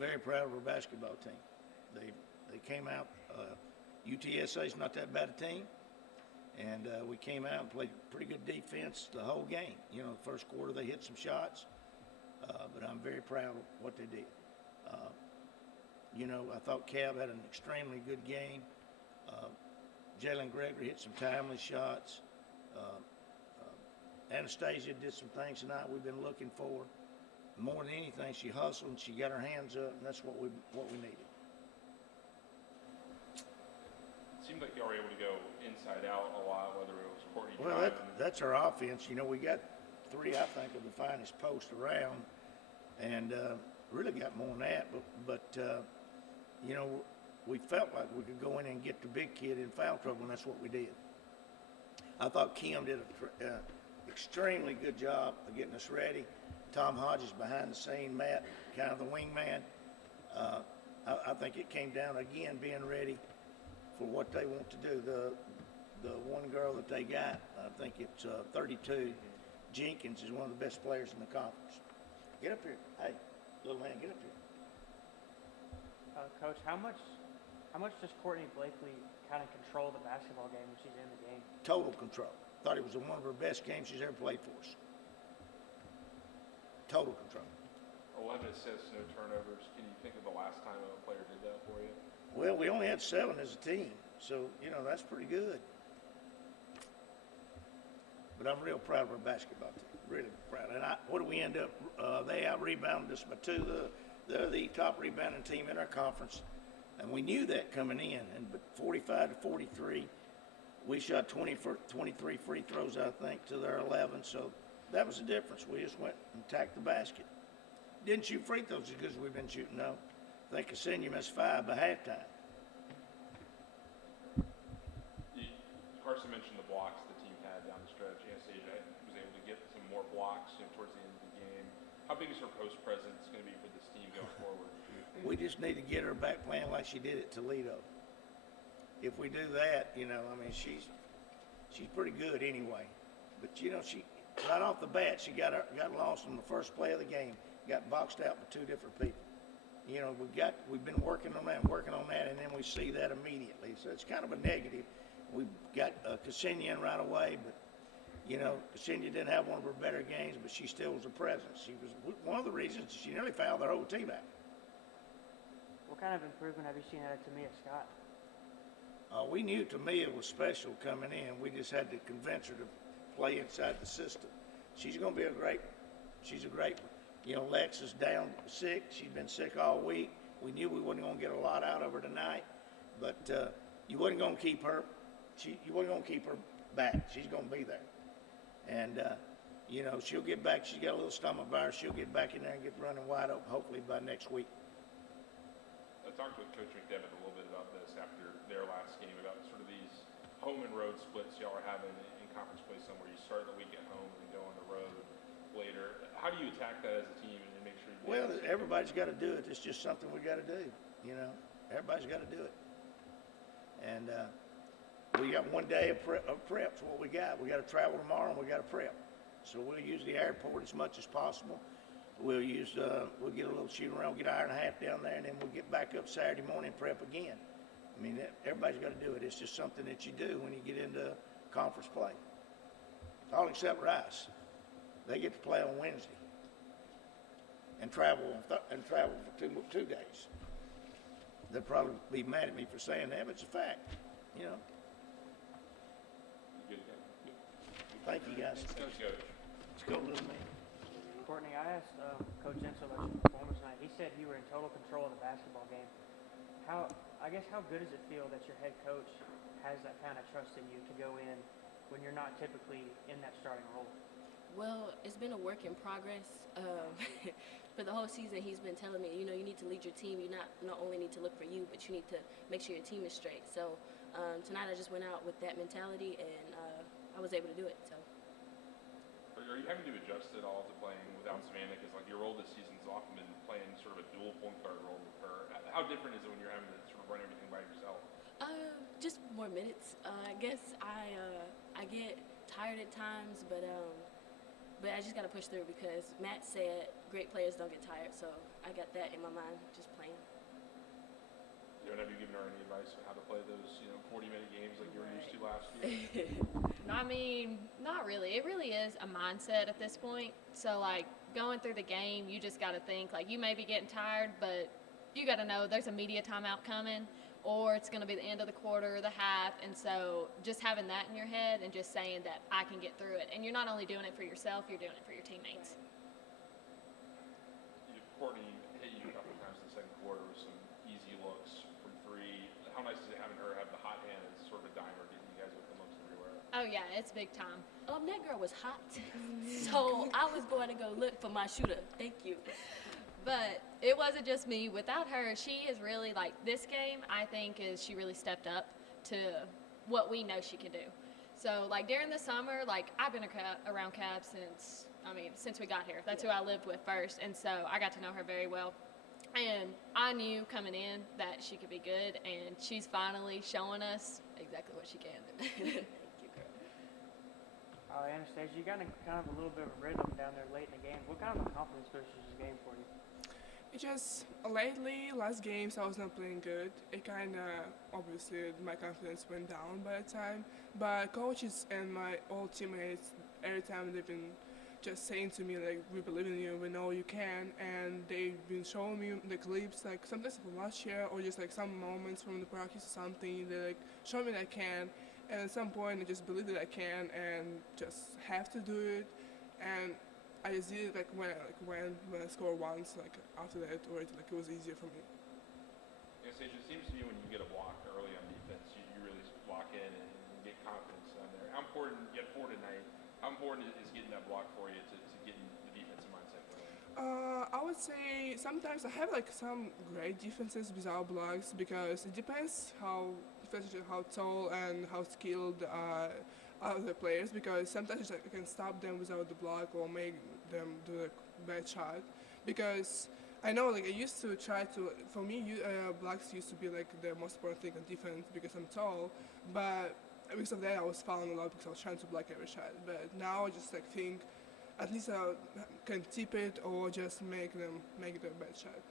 very proud of our basketball team. They came out. UTSA is not that bad a team, and we came out and played pretty good defense the whole game. You know, the first quarter they hit some shots, but I'm very proud of what they did. You know, I thought Cab had an extremely good game. Jalen Gregory hit some timely shots. Anastasia did some things tonight we've been looking for. More than anything, she hustled and she got her hands up, and that's what we needed. It seemed like you were able to go inside out a lot, whether it was Courtney. Well, that's our offense. You know, we got three, I think, of the finest posts around, and really got more than that. But you know, we felt like we could go in and get the big kid in foul trouble, and that's what we did. I thought Kim did an extremely good job of getting us ready. Tom Hodges behind the scene, Matt, kind of the wingman. I think it came down, again, being ready for what they want to do. The one girl that they got, I think it's 32, Jenkins, is one of the best players in the conference. Get up here. Hey, little man, get up here. Coach, how much does Courtney Blakely kind of control the basketball game when she's in the game? Total control. Thought it was one of her best games she's ever played for us. Total control. 11 assists, no turnovers. Can you think of the last time a player did that for you? Well, we only had 7 as a team, so, you know, that's pretty good. But I'm real proud of our basketball team, really proud. And what do we end up? They out-rebounded us by 2. They're the top rebounding team in our conference, and we knew that coming in. But 45 to 43, we shot 23 free throws, I think, to their 11. So that was the difference. We just went and attacked the basket. Didn't shoot free throws as good as we've been shooting, though. I think Ksenia missed 5 by halftime. Carson mentioned the blocks the team had down the stretch. Anastasia was able to get some more blocks towards the end of the game. How big is her post presence going to be for this team going forward? We just need to get her back playing like she did at Toledo. If we do that, you know, I mean, she's pretty good anyway. But, you know, she right off the bat, she got lost on the first play of the game. Got boxed out by 2 different people. You know, we've been working on that, and then we see that immediately. So it's kind of a negative. We got Ksenia in right away, but, you know, Ksenia didn't have one of her better games, but she still was a presence. She was one of the reasons she nearly fouled their whole team out. What kind of improvement have you seen out of Tamia Scott? We knew Tamia was special coming in. We just had to convince her to play inside the system. She's going to be she's a great one. You know, Lex is down sick. She's been sick all week. We knew we wasn't going to get a lot out of her tonight, but you wasn't going to keep her. You wasn't going to keep her back. She's going to be there. And, you know, she'll get back. She's got a little stomach virus. She'll get back in there and get running wide open, hopefully, by next week. I talked with Coach McDevitt a little bit about this after their last game, about sort of these home and road splits y'all are having in conference play somewhere. You start the week at home and go on the road later. How do you attack that as a team and make sure you Well, everybody's got to do it. It's just something we got to do, you know. Everybody's got to do it. And we got 1 day of prep's what we got. We got to travel tomorrow and we got to prep. So we'll use the airport as much as possible. We'll get a little shooting around, get an hour and a half down there, and then we'll get back up Saturday morning and prep again. I mean, everybody's got to do it. It's just something that you do when you get into conference play. All except Rice. They get to play on Wednesday and travel for 2 days. They'll probably be mad at me for saying that, but it's a fact, you know. Thank you, guys. Let's go, little man. Courtney, I asked Coach Insel about your performance tonight. He said you were in total control of the basketball game. How good does it feel that your head coach has that kind of trust in you to go in when you're not typically in that starting role? Well, it's been a work in progress. For the whole season, he's been telling me, you know, you need to lead your team. You not only need to look for you, but you need to make sure your team is straight. So tonight I just went out with that mentality, and I was able to do it. So. Are you having to adjust at all to playing without Savannah? Because like your role this season's often been playing sort of a dual point guard role with her. How different is it when you're having to sort of run everything by yourself? Just more minutes. I guess I get tired at times, but but I just got to push through because Matt said great players don't get tired, so I got that in my mind just playing. Have you given her any advice on how to play those, 40-minute games like you were used to last year? I mean, not really. It really is a mindset at this point. So, like, going through the game, you just got to think, like, you may be getting tired, but you got to know there's a media timeout coming, or it's going to be the end of the quarter or the half. And so just having that in your head and just saying that I can get through it. And you're not only doing it for yourself, you're doing it for your teammates. Courtney hit you a couple of times in the second quarter with some easy looks from three. How nice is it having her have the hot hand as sort of a dimer, getting you guys open looks everywhere? Oh, yeah, it's big time. That girl was hot, so I was going to go look for my shooter. Thank you. But it wasn't just me. Without her, she is really, like, this game, I think, she really stepped up to what we know she can do. So, like, during the summer, like, I've been around Cab since we got here. That's who I lived with first, and so I got to know her very well. And I knew coming in that she could be good, and she's finally showing us exactly what she can do. Thank you, girl. Anastasia, you got kind of a little bit of a rhythm down there late in the game. What kind of a confidence booster is this game for you? It just, lately, last games I was not playing good. It kind of, obviously, my confidence went down by the time. But coaches and my old teammates, every time they've been just saying to me, like, we believe in you, we know you can. And they've been showing me the clips, like, sometimes from last year or just, like, some moments from the practice or something. They, like, show me that I can. And at some point, I just believe that I can and just have to do it. And I just did it like when I score once, like after that, or it was easier for me. Anastasia, it seems to me when you get a block early on defense, you really lock in and get confidence on there. How important, you had 4 tonight, how important is getting that block for you to getting the defensive mindset going? I would say sometimes I have like some great defenses without blocks because it depends especially how tall and how skilled are the players, because sometimes I can stop them without the block or make them do a bad shot. Because I know, like, I used to try to, for me, blocks used to be like the most important thing on defense because I'm tall, but because of that I was fouling a lot because I was trying to block every shot. But now I just like think at least I can tip it or just make them make the bad shot.